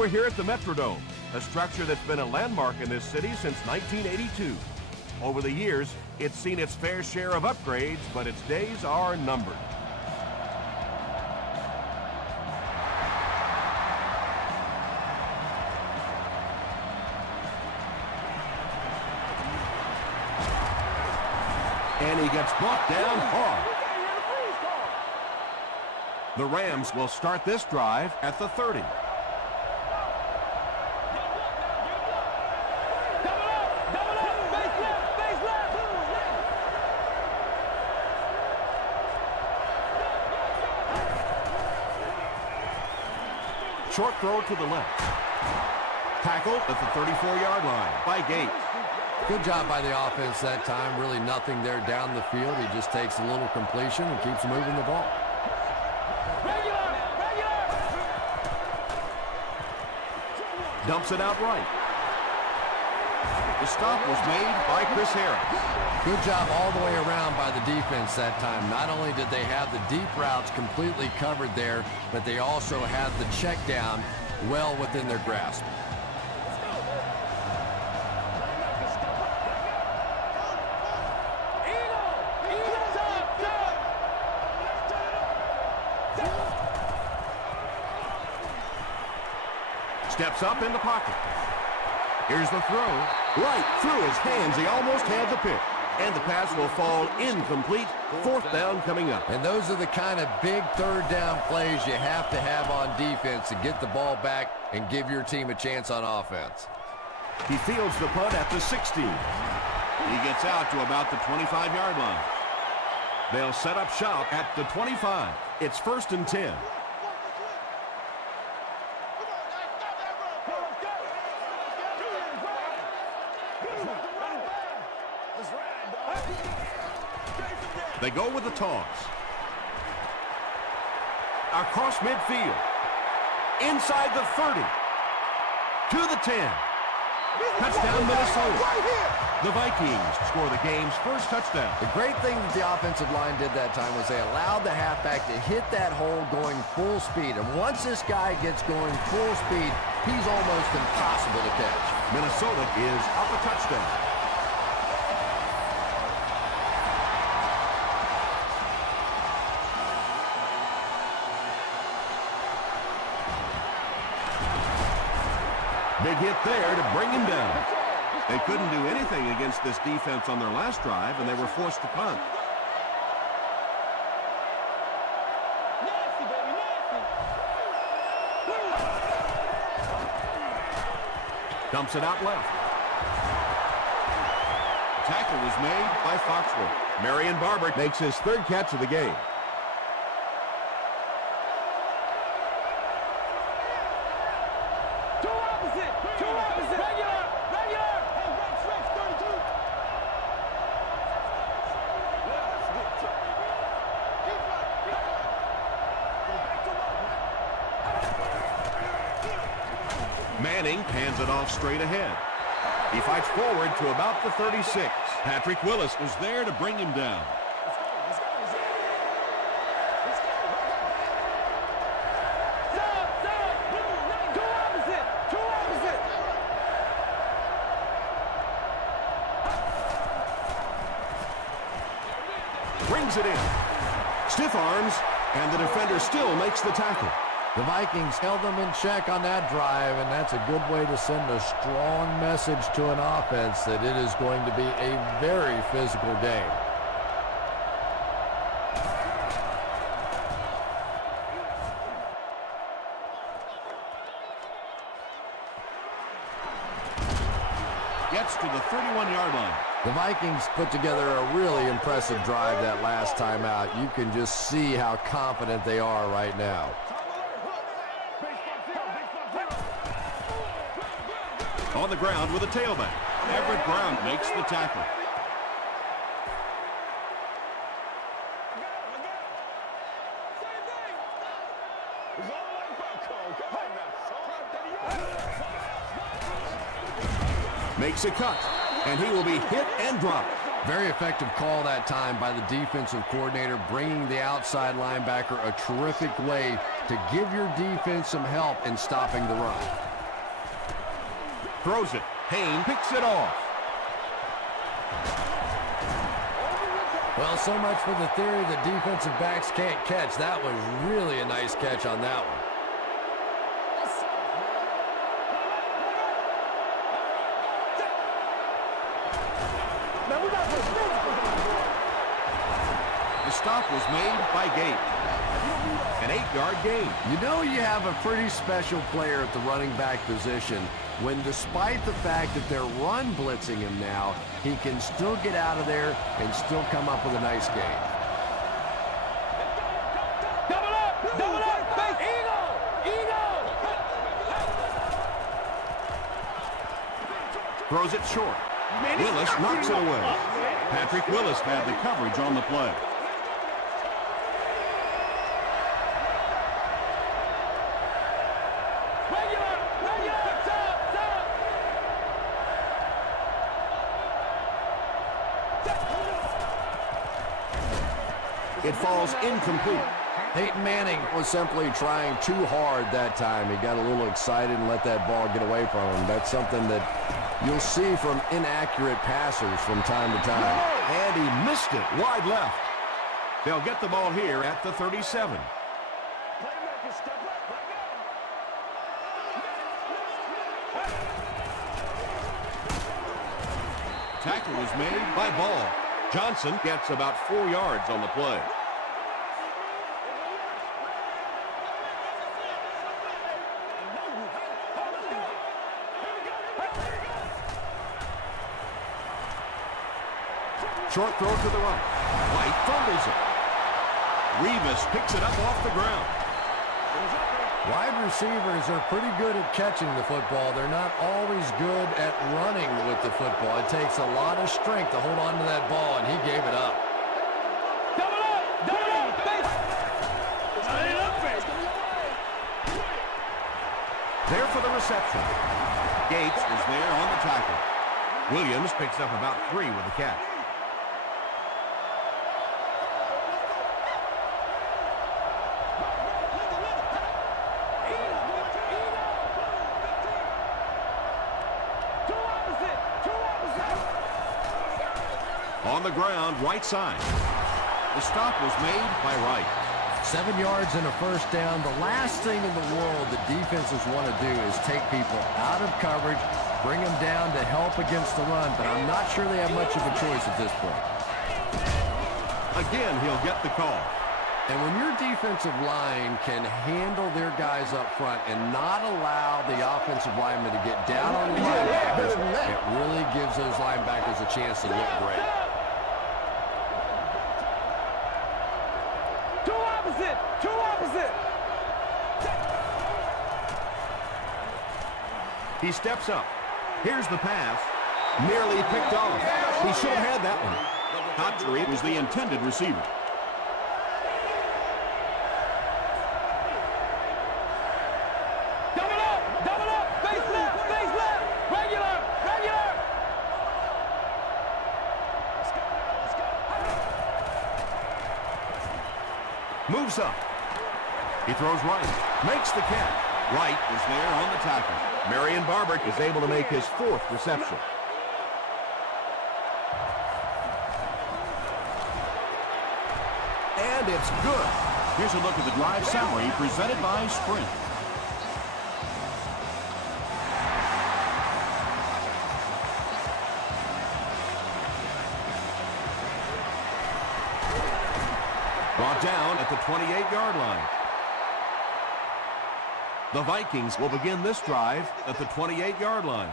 We're here at the Metrodome, a structure that's been a landmark in this city since 1982. Over the years, it's seen its fair share of upgrades, but its days are numbered. And he gets brought down hard. The Rams will start this drive at the 30. Short throw to the left. Tackle at the 34-yard line by Gates. Good job by the offense that time. Really nothing there down the field. He just takes a little completion and keeps moving the ball. Dumps it out right. The stop was made by Chris Harris. Good job all the way around by the defense that time. Not only did they have the deep routes completely covered there, but they also had the check down well within their grasp. Steps up in the pocket. Here's the throw. Right through his hands. He almost had the pick. And the pass will fall incomplete. Fourth down coming up. And those are the kind of big third down plays you have to have on defense to get the ball back and give your team a chance on offense. He fields the punt at the 16. He gets out to about the 25-yard line. They'll set up shop at the 25. It's 1st and 10. They go with the toss. Across midfield. Inside the 30. To the 10. Touchdown, Minnesota. The Vikings score the game's first touchdown. The great thing that the offensive line did that time was they allowed the halfback to hit that hole going full speed. And once this guy gets going full speed, he's almost impossible to catch. Minnesota is up a touchdown. Big hit there to bring him down. They couldn't do anything against this defense on their last drive, and they were forced to punt. Dumps it out left. Tackle was made by Foxworth. Marion Barber makes his third catch of the game. Manning hands it off straight ahead. He fights forward to about the 36. Patrick Willis was there to bring him down. Brings it in. Stiff arms, and the defender still makes the tackle. The Vikings held them in check on that drive, and that's a good way to send a strong message to an offense that it is going to be a very physical game. Gets to the 31-yard line. The Vikings put together a really impressive drive that last time out. You can just see how confident they are right now. On the ground with a tailback. Everett Brown makes the tackle. Makes a cut, and he will be hit and dropped. Very effective call that time by the defensive coordinator, bringing the outside linebacker a terrific way to give your defense some help in stopping the run. Throws it. Payne picks it off. Well, so much for the theory that defensive backs can't catch. That was really a nice catch on that one. The stop was made by Gates. An 8-yard gain. You know you have a pretty special player at the running back position when, despite the fact that they're run blitzing him now, he can still get out of there and still come up with a nice gain. Double up, base. Eagle. Throws it short. Willis knocks it away. Patrick Willis had the coverage on the play. It falls incomplete. Peyton Manning was simply trying too hard that time. He got a little excited and let that ball get away from him. That's something that you'll see from inaccurate passers from time to time. And he missed it wide left. They'll get the ball here at the 37. Tackle is made by Ball. Johnson gets about 4 yards on the play. Short throw to the right. White fumbles it. Revis picks it up off the ground. Wide receivers are pretty good at catching the football. They're not always good at running with the football. It takes a lot of strength to hold on to that ball, and he gave it up. Double up, base. There for the reception. Gates is there on the tackle. Williams picks up about 3 with the catch. On the ground, right side. The stop was made by Wright. 7 yards and a first down. The last thing in the world that defenses want to do is take people out of coverage, bring them down to help against the run, but I'm not sure they have much of a choice at this point. Again, he'll get the call. And when your defensive line can handle their guys up front and not allow the offensive linemen to get down on the linebackers, it really gives those linebackers a chance to look great. Two opposite. He steps up. Here's the pass. Nearly picked off. He should have had that one. Cotchery was the intended receiver. Double up, base left, regular. Moves up. He throws right. Makes the catch. Wright is there on the tackle. Marion Barber is able to make his 4th reception. And it's good. Here's a look at the drive summary presented by Sprint. Brought down at the 28-yard line. The Vikings will begin this drive at the 28-yard line.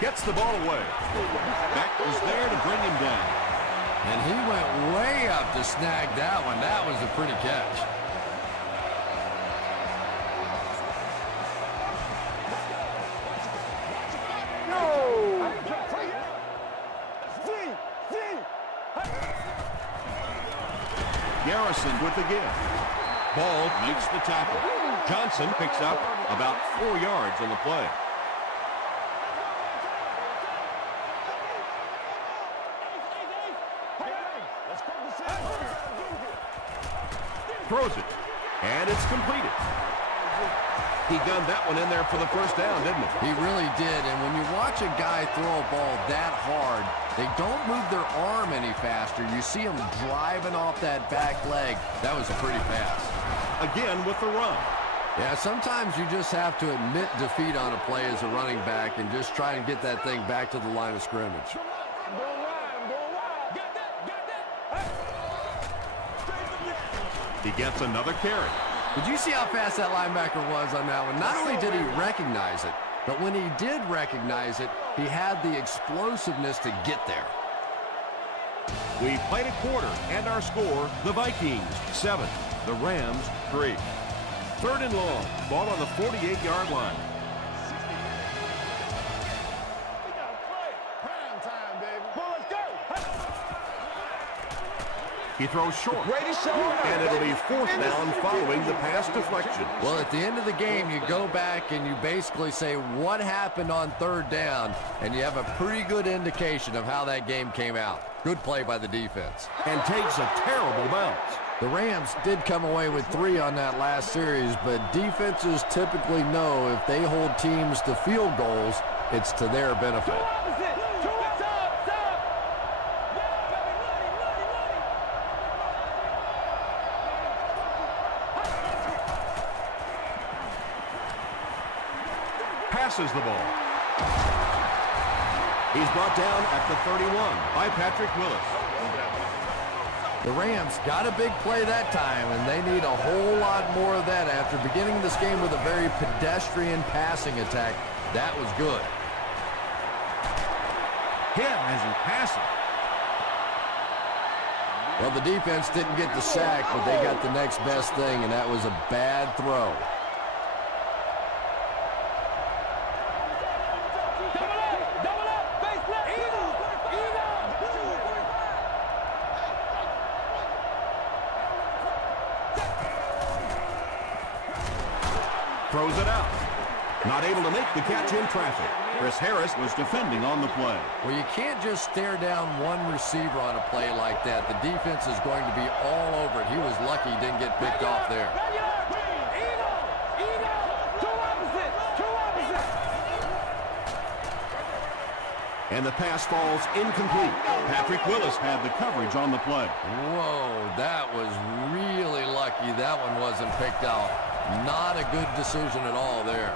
Gets the ball away. Beck is there to bring him down. And he went way up to snag that one. That was a pretty catch. Garrison with the give. Ball makes the tackle. Johnson picks up about 4 yards on the play. Throws it. And it's completed. He gunned that one in there for the first down, didn't he? He really did, and when you watch a guy throw a ball that hard, they don't move their arm any faster. You see him driving off that back leg. That was a pretty pass. Again with the run. Yeah, sometimes you just have to admit defeat on a play as a running back and just try and get that thing back to the line of scrimmage. He gets another carry. Did you see how fast that linebacker was on that one? Not only did he recognize it, but when he did recognize it, he had the explosiveness to get there. We played a quarter, and our score, the Vikings 7, the Rams 3. Third and long, ball on the 48-yard line. He throws short, and it'll be fourth down following the pass deflection. Well, at the end of the game, you go back and you basically say what happened on third down, and you have a pretty good indication of how that game came out. Good play by the defense. And takes a terrible bounce. The Rams did come away with 3 on that last series, but defenses typically know if they hold teams to field goals, it's to their benefit. Passes the ball. He's brought down at the 31 by Patrick Willis. The Rams got a big play that time, and they need a whole lot more of that after beginning this game with a very pedestrian passing attack. That was good. Hit as he passes. Well, the defense didn't get the sack, but they got the next best thing, and that was a bad throw. Throws it out. Not able to make the catch in traffic. Chris Harris was defending on the play. Well, you can't just stare down one receiver on a play like that. The defense is going to be all over it. He was lucky he didn't get picked off there. And the pass falls incomplete. Patrick Willis had the coverage on the play. Whoa, that was really lucky that one wasn't picked out. Not a good decision at all there.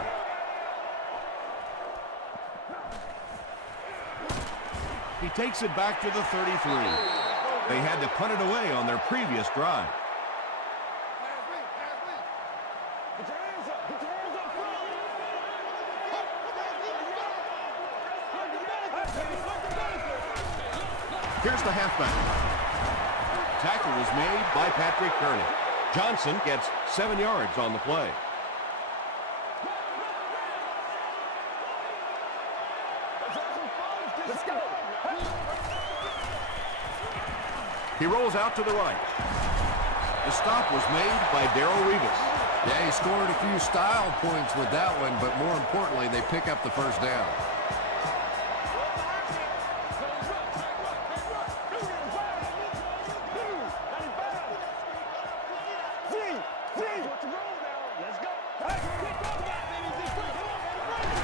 He takes it back to the 33. They had to punt it away on their previous drive. Here's the halfback. Tackle was made by Patrick Kearney. Johnson gets 7 yards on the play. He rolls out to the right. The stop was made by Darrelle Revis. Yeah, he scored a few style points with that one, but more importantly, they pick up the first down.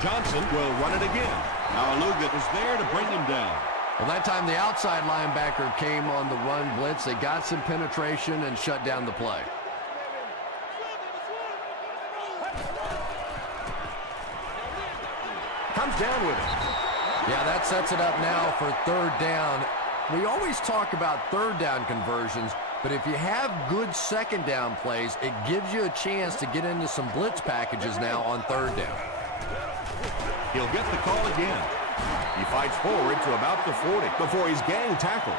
Johnson will run it again. Now Lugat is there to bring him down. Well, that time the outside linebacker came on the run blitz. They got some penetration and shut down the play. Comes down with it. Yeah, that sets it up now for third down. We always talk about third down conversions, but if you have good second down plays, it gives you a chance to get into some blitz packages now on third down. He'll get the call again. He fights forward to about the 40 before he's gang tackled.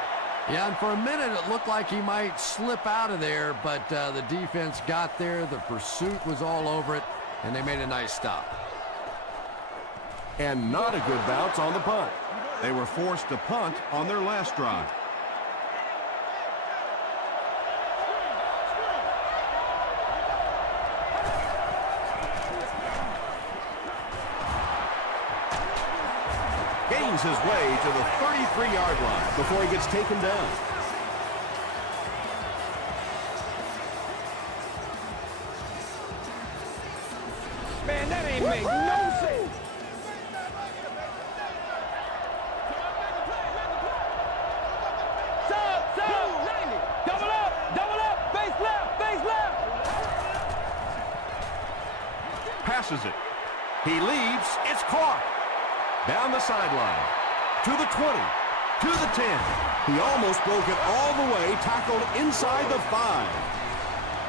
Yeah, and for a minute it looked like he might slip out of there, but the defense got there. The pursuit was all over it, and they made a nice stop. And not a good bounce on the punt. They were forced to punt on their last drive. Gains his way to the 33-yard line before he gets taken down. Man, that ain't make no sense. Sub. Double up. Face left. Passes it. He leaps. It's caught. Down the sideline. To the 20. To the 10. He almost broke it all the way. Tackled inside the 5.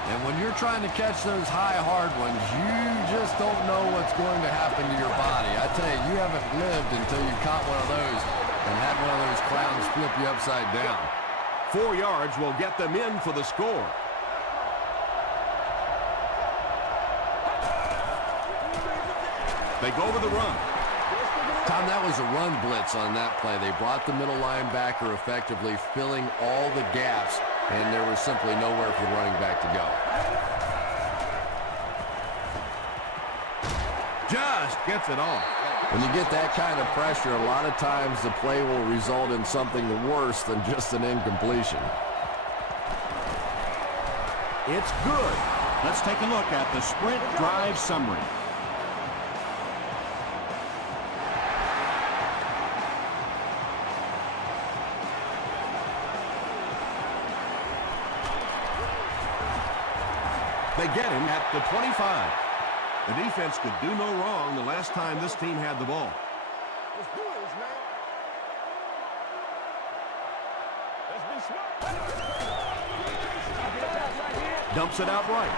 And when you're trying to catch those high, hard ones, you just don't know what's going to happen to your body. I tell you, you haven't lived until you caught one of those and had one of those clowns flip you upside down. 4 yards will get them in for the score. They go to the run. Tom, that was a run blitz on that play. They brought the middle linebacker effectively, filling all the gaps, and there was simply nowhere for the running back to go. Just gets it off. When you get that kind of pressure, a lot of times the play will result in something worse than just an incompletion. It's good. Let's take a look at the sprint drive summary. They get him at the 25. The defense could do no wrong the last time this team had the ball. Let's do this, man. Let's be smart. Dumps it out right.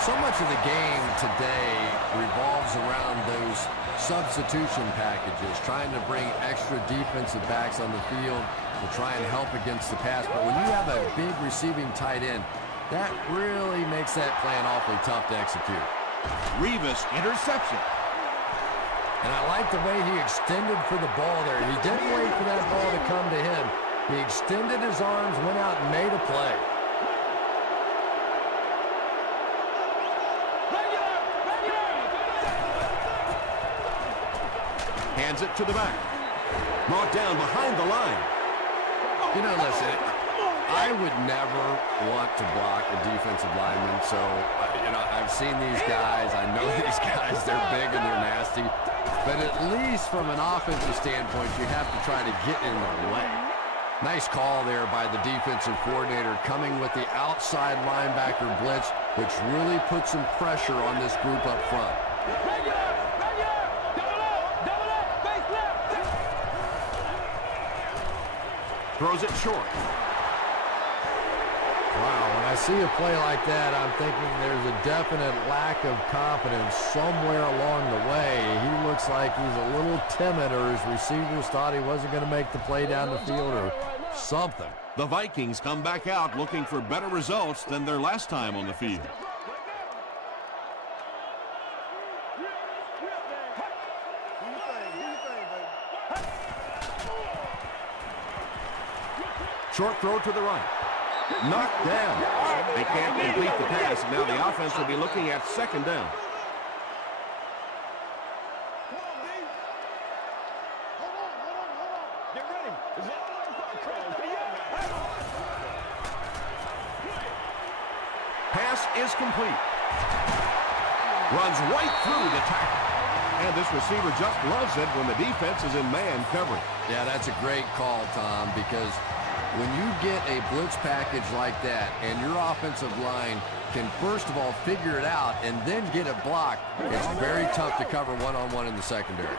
So much of the game today revolves around those substitution packages, trying to bring extra defensive backs on the field to try and help against the pass. But when you have a big receiving tight end, that really makes that plan awfully tough to execute. Revis interception. And I like the way he extended for the ball there. He didn't wait for that ball to come to him. He extended his arms, went out and made a play. Hands it to the back. Brought down behind the line. You know, listen, I would never want to block a defensive lineman, so, I've seen these guys. I know these guys. They're big and they're nasty. But at least from an offensive standpoint, you have to try to get in their way. Nice call there by the defensive coordinator, coming with the outside linebacker blitz, which really puts some pressure on this group up front. Throws it short. Wow, when I see a play like that, I'm thinking there's a definite lack of confidence somewhere along the way. He looks like he's a little timid, or his receivers thought he wasn't going to make the play down the field or something. The Vikings come back out looking for better results than their last time on the field. Short throw to the right. Knocked down. They can't complete the pass. Now the offense will be looking at second down. Get ready. Pass is complete. Runs right through the tackle. And this receiver just loves it when the defense is in man coverage. Yeah, that's a great call, Tom, because when you get a blitz package like that and your offensive line can first of all figure it out and then get it blocked, it's very tough to cover one-on-one in the secondary.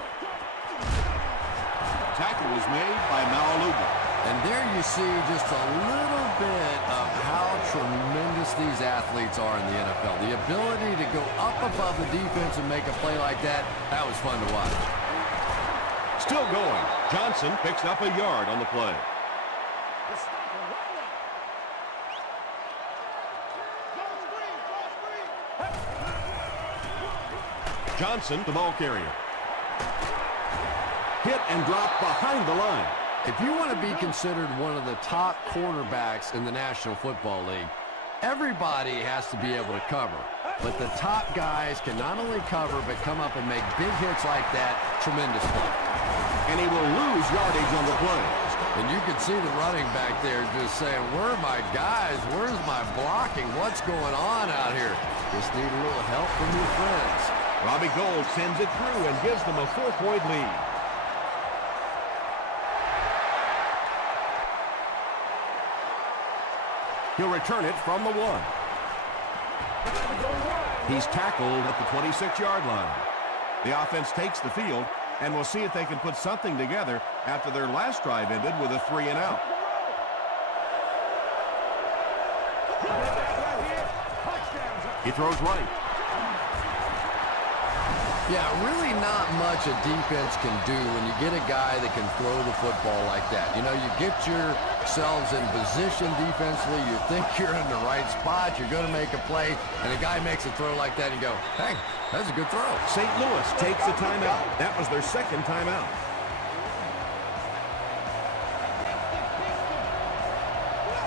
Tackle was made by Malaluga. And there you see just a little bit of how tremendous these athletes are in the NFL. The ability to go up above the defense and make a play like that, that was fun to watch. Still going. Johnson picks up a yard on the play. Johnson, the ball carrier. Hit and drop behind the line. If you want to be considered one of the top quarterbacks in the National Football League, everybody has to be able to cover. But the top guys can not only cover, but come up and make big hits like that. Tremendous play. And he will lose yardage on the play. And you can see the running back there just saying, where are my guys? Where's my blocking? What's going on out here? Just need a little help from your friends. Robbie Gould sends it through and gives them a 4-point lead. He'll return it from the 1. He's tackled at the 26-yard line. The offense takes the field, and we'll see if they can put something together after their last drive ended with a 3-and-out. He throws right. Yeah, really not much a defense can do when you get a guy that can throw the football like that. You know, you get yourselves in position defensively, you think you're in the right spot, you're going to make a play, and a guy makes a throw like that and you go, hey, that's a good throw. St. Louis takes a timeout. That was their second timeout.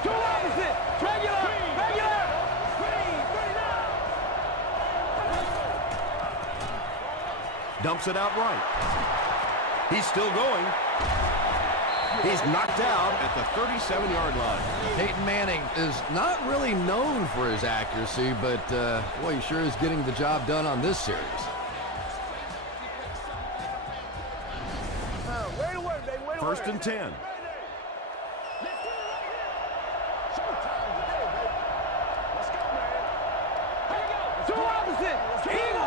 Two opposite. Regular. Dumps it out right. He's still going. He's knocked out at the 37-yard line. Peyton Manning is not really known for his accuracy, but boy, he sure is getting the job done on this series. First and 10. Two opposite. Eagle.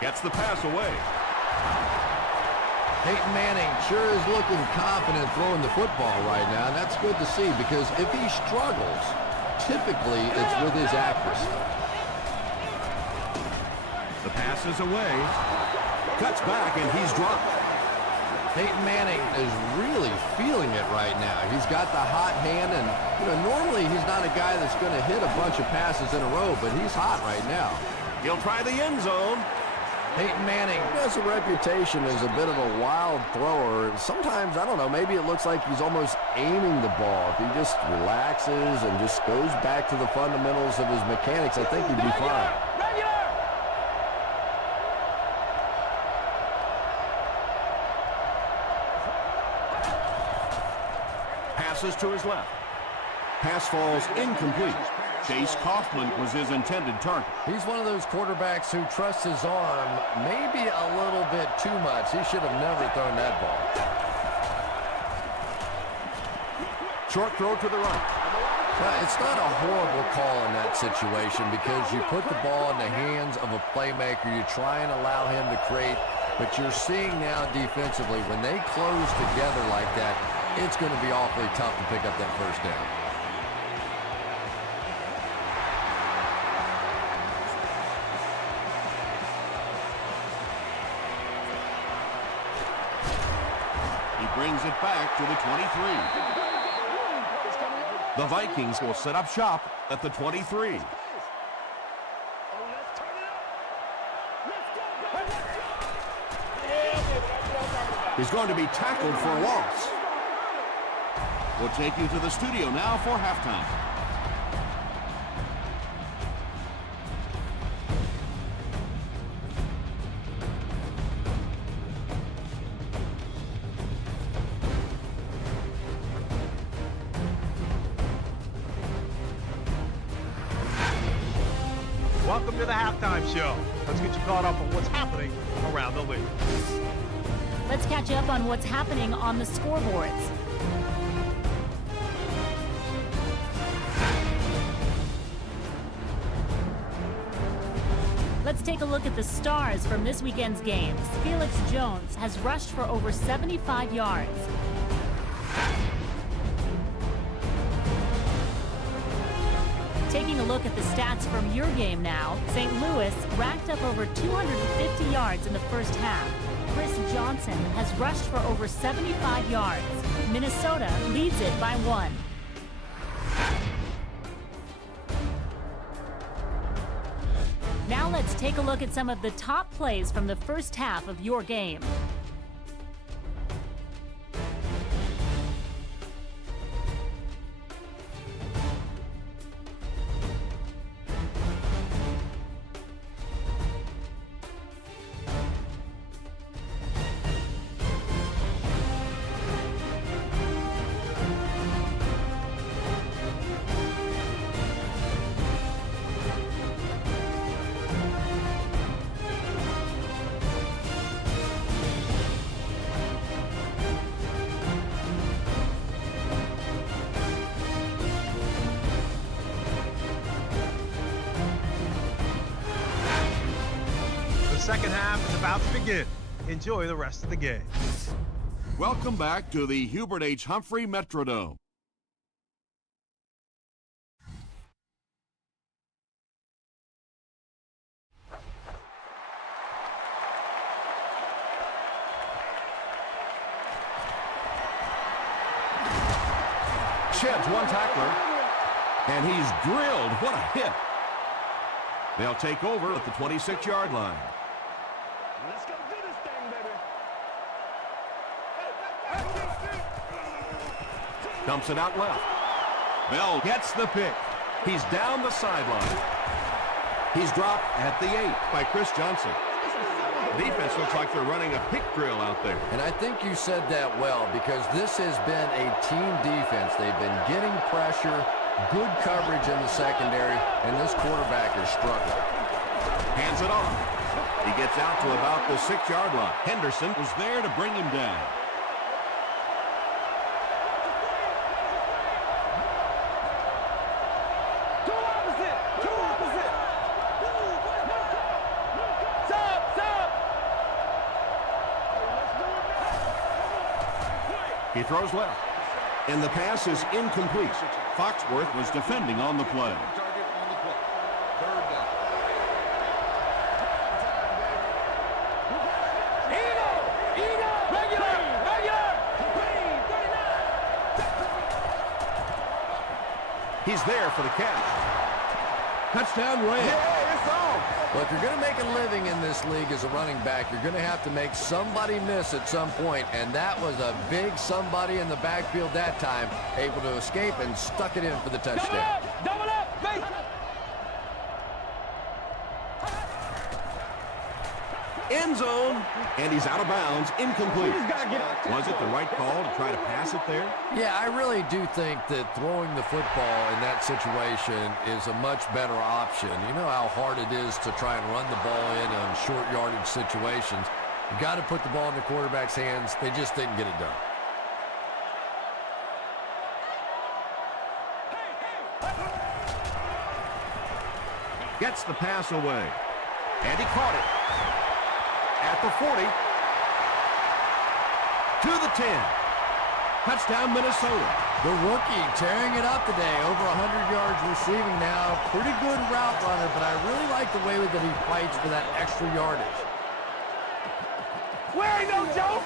Gets the pass away. Peyton Manning sure is looking confident throwing the football right now, and that's good to see because if he struggles, typically it's with his accuracy. The pass is away. Cuts back, and he's dropped. Peyton Manning is really feeling it right now. He's got the hot hand, and normally he's not a guy that's going to hit a bunch of passes in a row, but he's hot right now. He'll try the end zone. Peyton Manning has a reputation as a bit of a wild thrower. Sometimes, I don't know, maybe it looks like he's almost aiming the ball. If he just relaxes and just goes back to the fundamentals of his mechanics, I think he'd be fine. Passes to his left. Pass falls incomplete. Chase Kaufman was his intended target. He's one of those quarterbacks who trusts his arm maybe a little bit too much. He should have never thrown that ball. Short throw to the right. Well, it's not a horrible call in that situation because you put the ball in the hands of a playmaker. You try and allow him to create, but you're seeing now defensively, when they close together like that, it's going to be awfully tough to pick up that first down. Brings it back to the 23. The Vikings will set up shop at the 23. He's going to be tackled for a loss. We'll take you to the studio now for halftime. Welcome to the halftime show. Let's get you caught up on what's happening around the league. Let's catch you up on what's happening on the scoreboards. Let's take a look at the stars from this weekend's games. Felix Jones has rushed for over 75 yards. Taking a look at the stats from your game now, St. Louis racked up over 250 yards in the first half. Chris Johnson has rushed for over 75 yards. Minnesota leads it by 1. Now let's take a look at some of the top plays from the first half of your game. second half is about to begin. Enjoy the rest of the game. Welcome back to the Hubert H. Humphrey Metrodome. Sheds one tackler, and he's drilled. What a hit. They'll take over at the 26-yard line. Let's go do this thing, baby. Dumps it out left. Bell gets the pick. He's down the sideline. He's dropped at the 8 by Chris Johnson. Defense looks like they're running a pick drill out there. And I think you said that well, because this has been a team defense. They've been getting pressure, good coverage in the secondary, and this quarterback is struggling. Hands it off. He gets out to about the 6-yard line. Henderson was there to bring him down. Two opposite. Stop. He throws left. And the pass is incomplete. Foxworth was defending on the play. He's there for the catch. Touchdown, Rams. Yeah, it's on. Well, if you're going to make a living in this league as a running back, you're going to have to make somebody miss at some point, and that was a big somebody in the backfield that time, able to escape and stuck it in for the touchdown. Double up, baby. End zone, and he's out of bounds, incomplete. He's got to get out. Was it the right call to try to pass it there? Yeah, I really do think that throwing the football in that situation is a much better option. You know how hard it is to try and run the ball in on short yardage situations. You got to put the ball in the quarterback's hands. They just didn't get it done. Gets the pass away. And he caught it. At the 40. To the 10. Touchdown, Minnesota. The rookie tearing it up today. Over 100 yards receiving now. Pretty good route runner, but I really like the way that he fights for that extra yardage. We ain't no joke.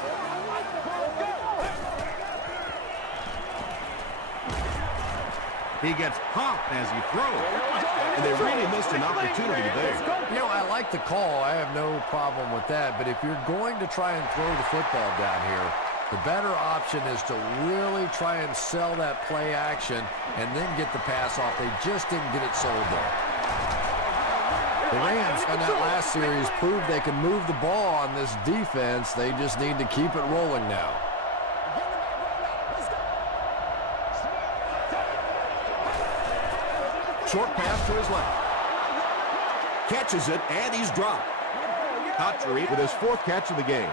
He gets popped as he throws. And they really missed an opportunity there. You know, I like the call. I have no problem with that. But if you're going to try and throw the football down here, the better option is to really try and sell that play action and then get the pass off. They just didn't get it sold there. The Rams in that last series proved they can move the ball on this defense. They just need to keep it rolling now. Short pass to his left. Catches it, and he's dropped. Cotchery with his 4th catch of the game.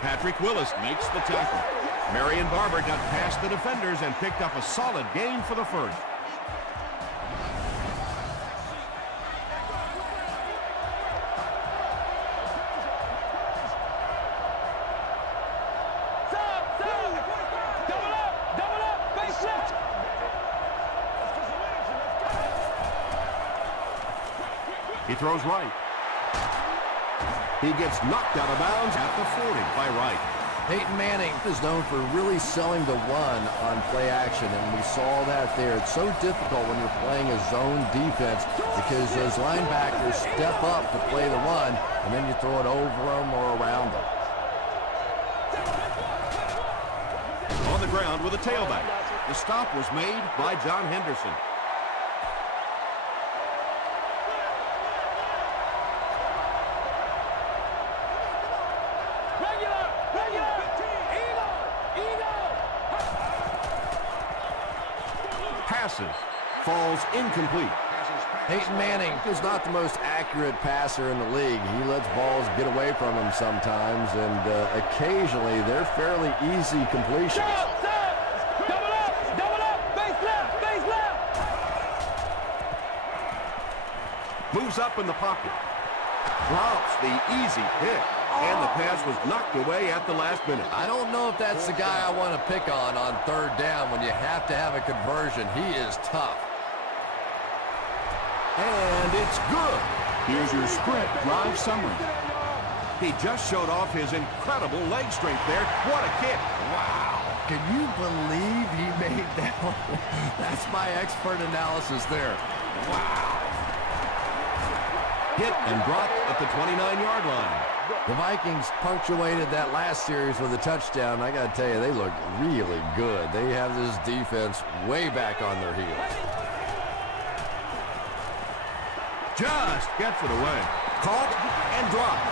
Patrick Willis makes the tackle. Marion Barber got past the defenders and picked up a solid gain for the first. He throws right. He gets knocked out of bounds at the 40 by Wright. Peyton Manning is known for really selling the run on play action, and we saw that there. It's so difficult when you're playing a zone defense because those linebackers step up to play the run, and then you throw it over them or around them. On the ground with a tailback. The stop was made by John Henderson. Passes. Falls incomplete. Peyton Manning is not the most accurate passer in the league. He lets balls get away from him sometimes, and occasionally they're fairly easy completions. Double up, base left. Moves up in the pocket. Drops the easy pick. And the pass was knocked away at the last minute. I don't know if that's the guy I want to pick on third down when you have to have a conversion. He is tough. And it's good. Here's your sprint drive summary. He just showed off his incredible leg strength there. What a kick. Wow. Can you believe he made that one? That's my expert analysis there. Wow. Hit and dropped at the 29-yard line. The Vikings punctuated that last series with a touchdown. I got to tell you, they look really good. They have this defense way back on their heels. Just gets it away. Caught and dropped.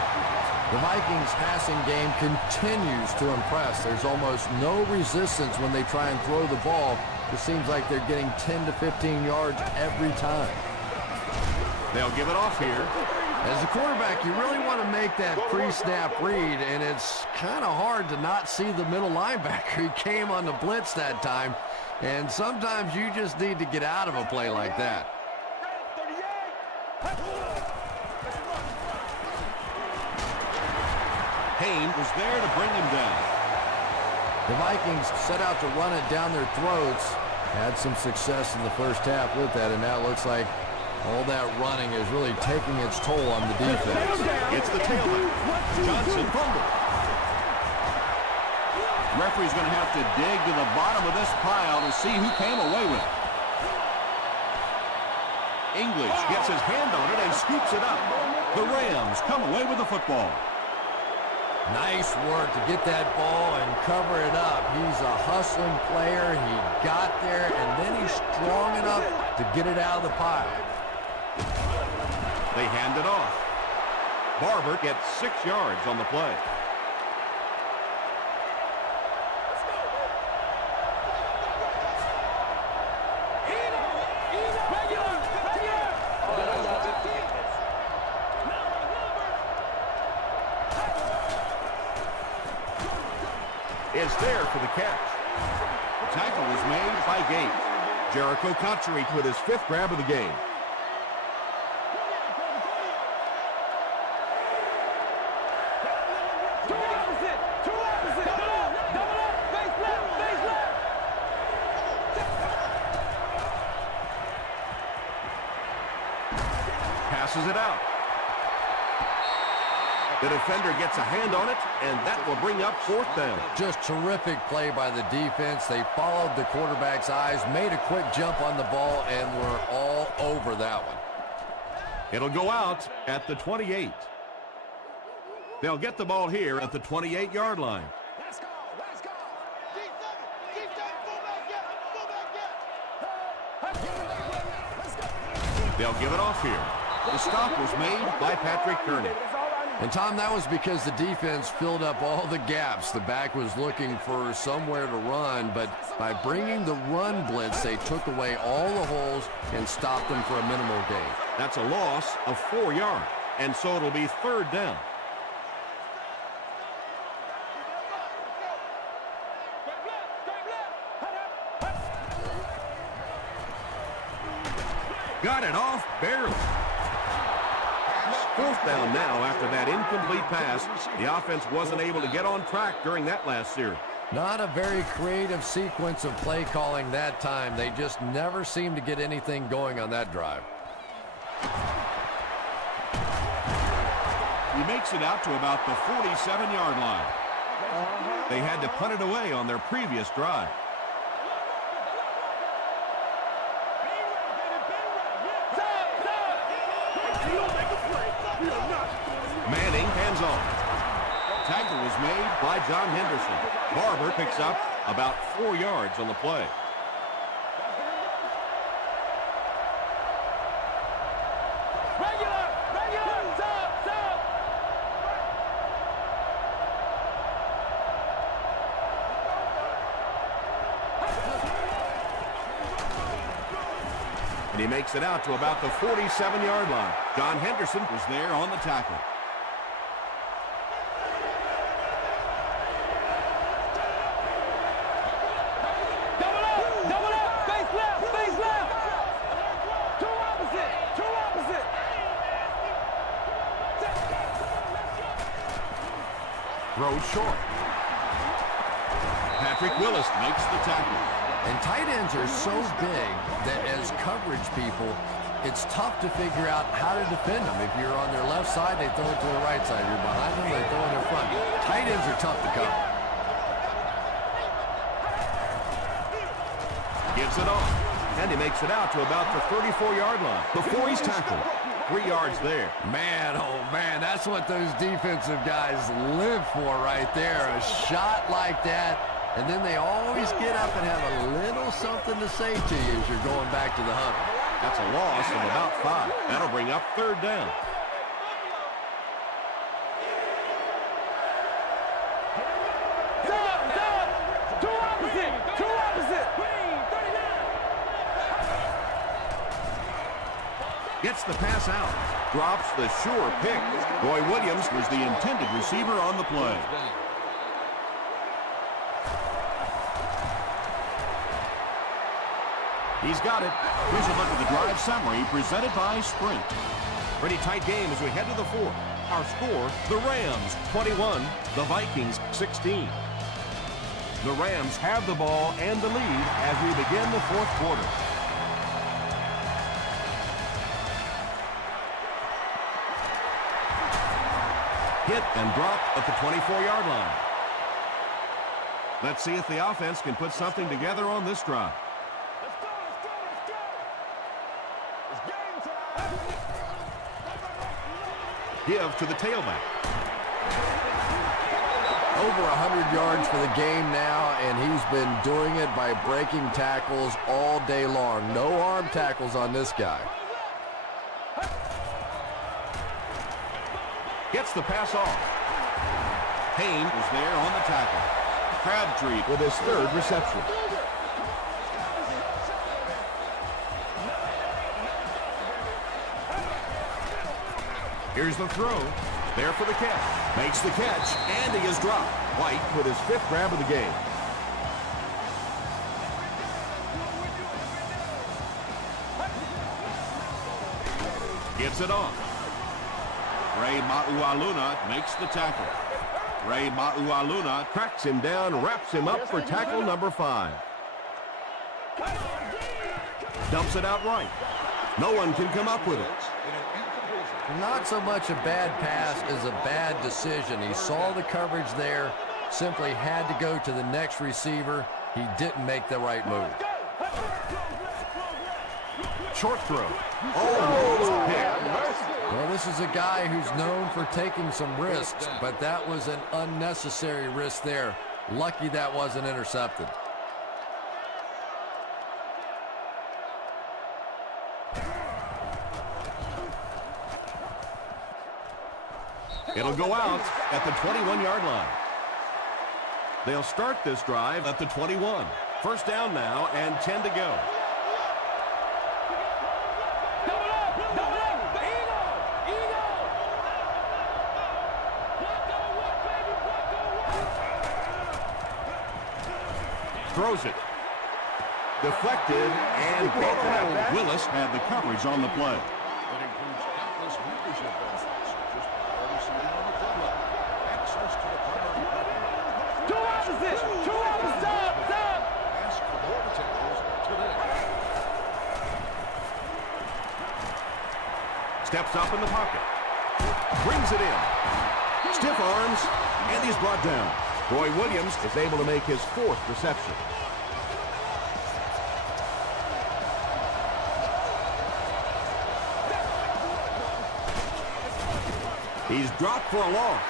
The Vikings passing game continues to impress. There's almost no resistance when they try and throw the ball. It seems like they're getting 10 to 15 yards every time. They'll give it off here. As a quarterback, you really want to make that pre-snap read, and it's kind of hard to not see the middle linebacker. He came on the blitz that time, and sometimes you just need to get out of a play like that. Payne was there to bring him down. The Vikings set out to run it down their throats. Had some success in the first half with that, and now it looks like all that running is really taking its toll on the defense. It's the tailback. Johnson fumbled. Referee's going to have to dig to the bottom of this pile to see who came away with it. English gets his hand on it and scoops it up. The Rams come away with the football. Nice work to get that ball and cover it up. He's a hustling player. He got there, and then he's strong enough to get it out of the pile. They hand it off. Barber gets 6 yards on the play. Is there for the catch. The tackle was made by Gates. Jericho Cotchery with his 5th grab of the game. Passes it out. The defender gets a hand on it, and that will bring up 4th down. Just terrific play by the defense. They followed the quarterback's eyes, made a quick jump on the ball, and were all over that one. It'll go out at the 28. They'll get the ball here at the 28-yard line. Let's go. They'll give it off here. The stop was made by Patrick Kearney. And, Tom, that was because the defense filled up all the gaps. The back was looking for somewhere to run, but by bringing the run blitz, they took away all the holes and stopped them for a minimal gain. That's a loss of 4 yards, and so it'll be 3rd down. Got it off barely. 4th down now after that incomplete pass. The offense wasn't able to get on track during that last series. Not a very creative sequence of play calling that time. They just never seemed to get anything going on that drive. He makes it out to about the 47-yard line. They had to punt it away on their previous drive. Manning hands off. Tackle was made by John Henderson. Barber picks up about 4 yards on the play. and he makes it out to about the 47-yard line. John Henderson was there on the tackle. Double up, face left. Two opposite. Throws short. Patrick Willis makes the tackle. And tight ends are so big that as coverage people, it's tough to figure out how to defend them. If you're on their left side, they throw it to the right side. If you're behind them, they throw it in front. Tight ends are tough to cover. Gives it off, and he makes it out to about the 34-yard line before he's tackled. 3 yards there. Man, oh man, that's what those defensive guys live for right there. A shot like that, and then they always get up and have a little something to say to you as you're going back to the hunt. That's a loss of about 5. That'll bring up 3rd down. Two opposite. Gets the pass out. Drops the sure pick. Roy Williams was the intended receiver on the play. He's got it. Here's a look at the drive summary presented by Sprint. Pretty tight game as we head to the 4th. Our score, the Rams 21, the Vikings 16. The Rams have the ball and the lead as we begin the 4th quarter. Hit and drop at the 24-yard line. Let's see if the offense can put something together on this drive. Give to the tailback. Over 100 yards for the game now, and he's been doing it by breaking tackles all day long. No arm tackles on this guy. Gets the pass off. Payne is there on the tackle. Crabtree with his 3rd reception. Here's the throw. There for the catch. Makes the catch, and he is dropped. White with his 5th grab of the game. Gets it off. Ray Maualuna makes the tackle. Ray Maualuna cracks him down, wraps him up for tackle number 5. Dumps it out right. No one can come up with it. Not so much a bad pass as a bad decision. He saw the coverage there, simply had to go to the next receiver. He didn't make the right move. Short throw. Almost picked. Well, this is a guy who's known for taking some risks, but that was an unnecessary risk there. Lucky that wasn't intercepted. It'll go out at the 21-yard line. They'll start this drive at the 21. 1st down now and 10 to go. Throws it. Deflected and ball. Willis had the coverage on the play. It includes countless membership benefits, just by receiving on the club level. Access to the primary parking lot. Two opposite. Stop. Ask for more details today. Steps up in the pocket. Brings it in. Stiff arms, and he's brought down. Roy Williams is able to make his 4th reception. He's dropped for a loss.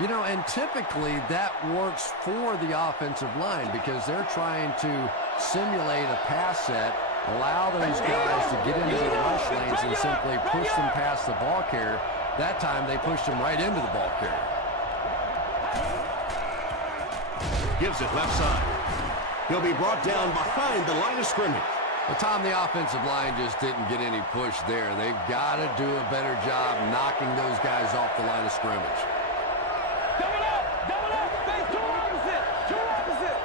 You know, and typically that works for the offensive line because they're trying to simulate a pass set, allow those guys to get into the rush lanes and simply push them past the ball carrier. That time they pushed him right into the ball carrier. Gives it left side. He'll be brought down behind the line of scrimmage. Well, Tom, the offensive line just didn't get any push there. They've got to do a better job knocking those guys off the line of scrimmage. Double up! Double up! Face two opposite! Two opposite!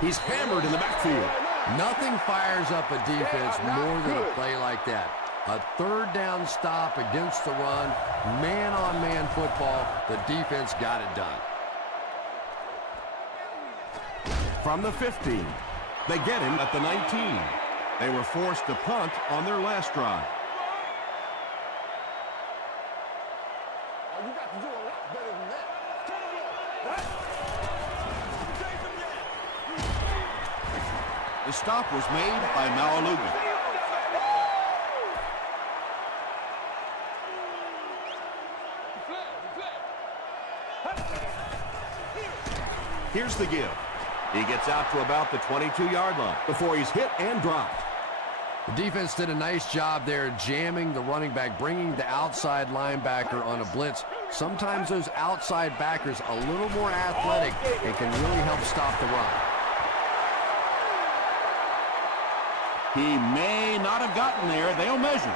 He's hammered in the backfield. Nothing fires up a defense more than a play like that. A third down stop against the run, man-on-man football. The defense got it done. From the 15, they get him at the 19. They were forced to punt on their last drive. You got to do a lot better than that. The stop was made by Malaluga. Here's the give. He gets out to about the 22-yard line before he's hit and dropped. The defense did a nice job there jamming the running back, bringing the outside linebacker on a blitz. Sometimes those outside backers a little more athletic and can really help stop the run. He may not have gotten there. They'll measure.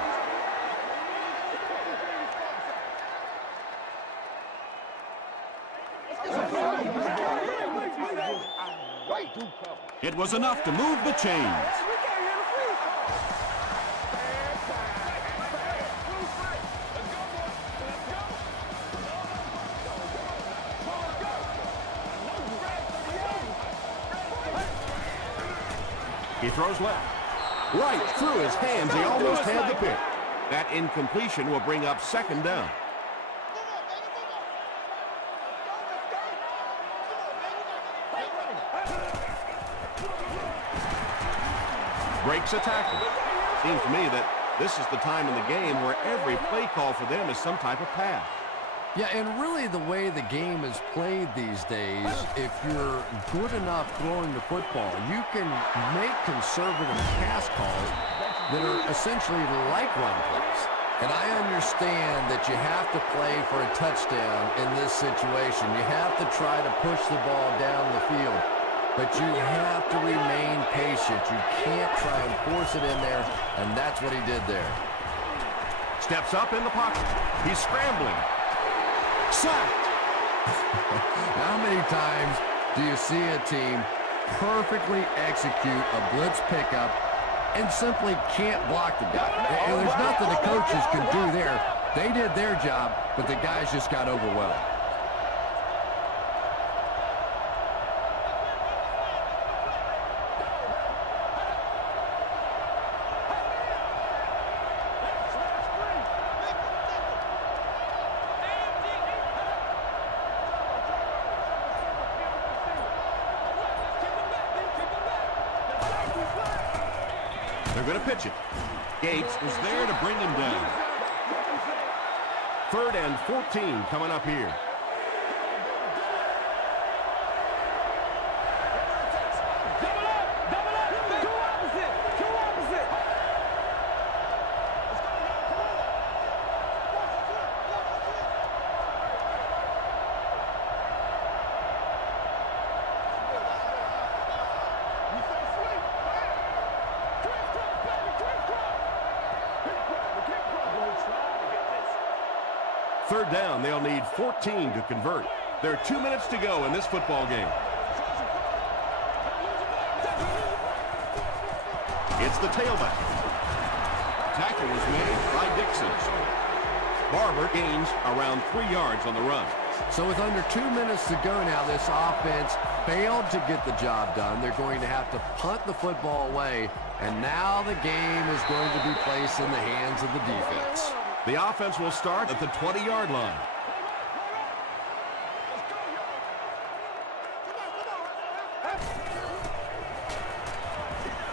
It was enough to move the chains. He throws left. Right through his hands. He almost had the pick. That incompletion will bring up second down. Breaks a tackle. Seems to me that this is the time in the game where every play call for them is some type of pass. Yeah, and really the way the game is played these days, if you're good enough throwing the football, you can make conservative pass calls that are essentially like run plays. And I understand that you have to play for a touchdown in this situation. You have to try to push the ball down the field. But you have to remain patient. You can't try and force it in there, and that's what he did there. Steps up in the pocket. He's scrambling. Sacked! How many times do you see a team perfectly execute a blitz pickup and simply can't block the guy? And there's nothing the coaches can do there. They did their job, but the guys just got overwhelmed. They're going to pitch it. Gates is there to bring him down. 3rd and 14 coming up here. Double up! Double up! Two opposite! Two opposite! Third down, they'll need 14 to convert. There are 2 minutes to go in this football game. It's the tailback. Tackle is made by Dixon. Barber gains around 3 yards on the run. So with under 2 minutes to go now, this offense failed to get the job done. They're going to have to punt the football away, and now the game is going to be placed in the hands of the defense. The offense will start at the 20-yard line.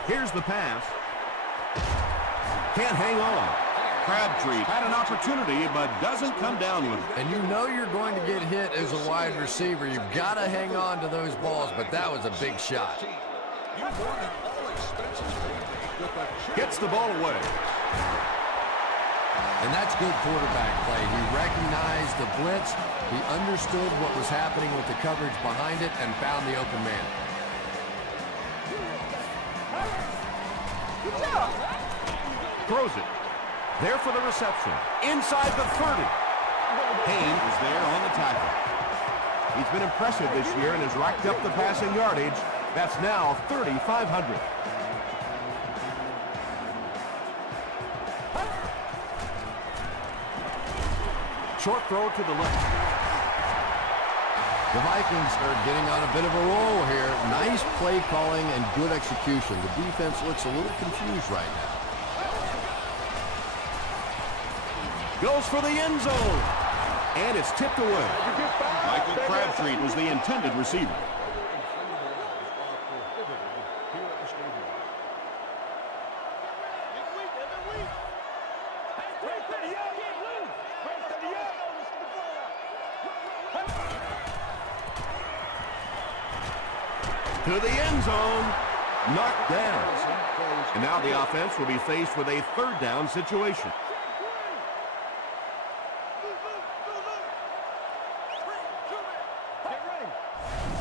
Here's the pass. Can't hang on. Crabtree had an opportunity, but doesn't come down with it. And you know you're going to get hit as a wide receiver. You've got to hang on to those balls, but that was a big shot. Gets the ball away. And that's good quarterback play. He recognized the blitz. He understood what was happening with the coverage behind it and found the open man. Throws it. There for the reception. Inside the 30. Payne is there on the tackle. He's been impressive this year and has racked up the passing yardage. That's now 3,500. Short throw to the left. The Vikings are getting on a bit of a roll here. Nice play calling and good execution. The defense looks a little confused right now. Goes for the end zone. And it's tipped away. Michael Crabtree was the intended receiver. To the end zone. Knocked down. And now the offense will be faced with a third down situation.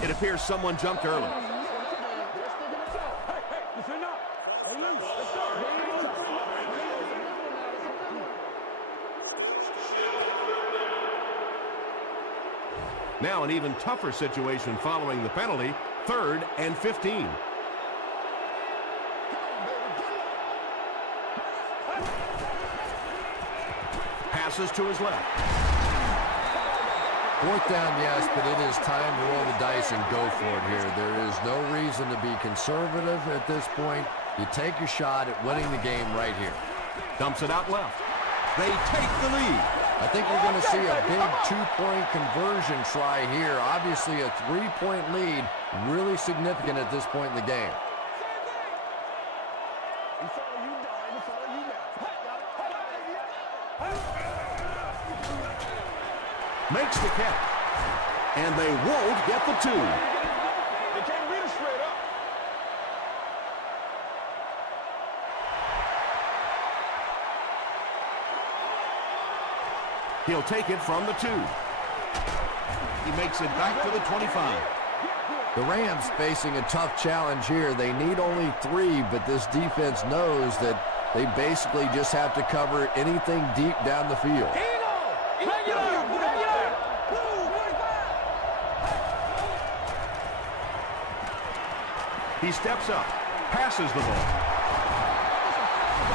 It appears someone jumped early. Now an even tougher situation following the penalty. 3rd and 15. Passes to his left. 4th down, yes, but it is time to roll the dice and go for it here. There is no reason to be conservative at this point. You take your shot at winning the game right here. Dumps it out left. They take the lead. I think we're going to see a big 2-point conversion try here. Obviously, a 3-point lead, really significant at this point in the game. Makes the catch. And they won't get the 2. They can't read it straight up. He'll take it from the 2. He makes it back to the 25. The Rams facing a tough challenge here. They need only 3, but this defense knows that they basically just have to cover anything deep down the field. He steps up, passes the ball.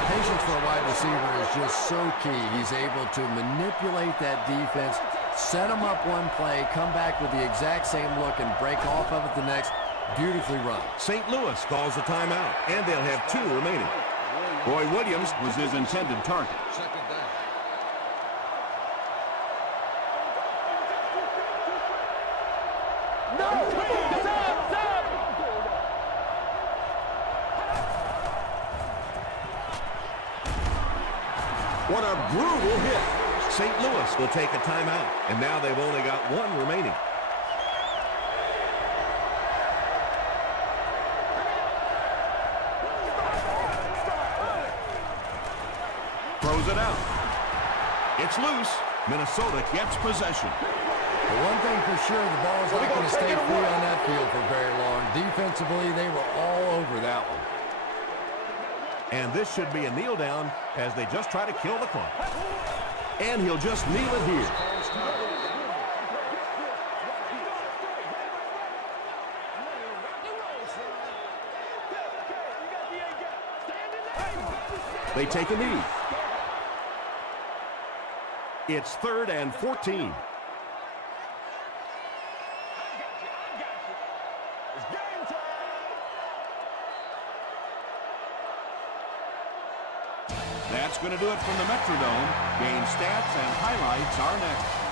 Patience for a wide receiver is just so key. He's able to manipulate that defense, set them up one play, come back with the exact same look, and break off of it the next. Beautifully run. St. Louis calls a timeout, and they'll have 2 remaining. Roy Williams was his intended target. Second down. What a brutal hit. St. Louis will take a timeout, and now they've only got 1 remaining. Throws it out. It's loose. Minnesota gets possession. The one thing for sure, the ball is not going to stay free on that field for very long. Defensively, they were all over that one. And this should be a kneel down as they just try to kill the clock. And he'll just kneel it here. They take a knee. It's 3rd and 14. That's going to do it from the Metrodome. Game stats and highlights are next.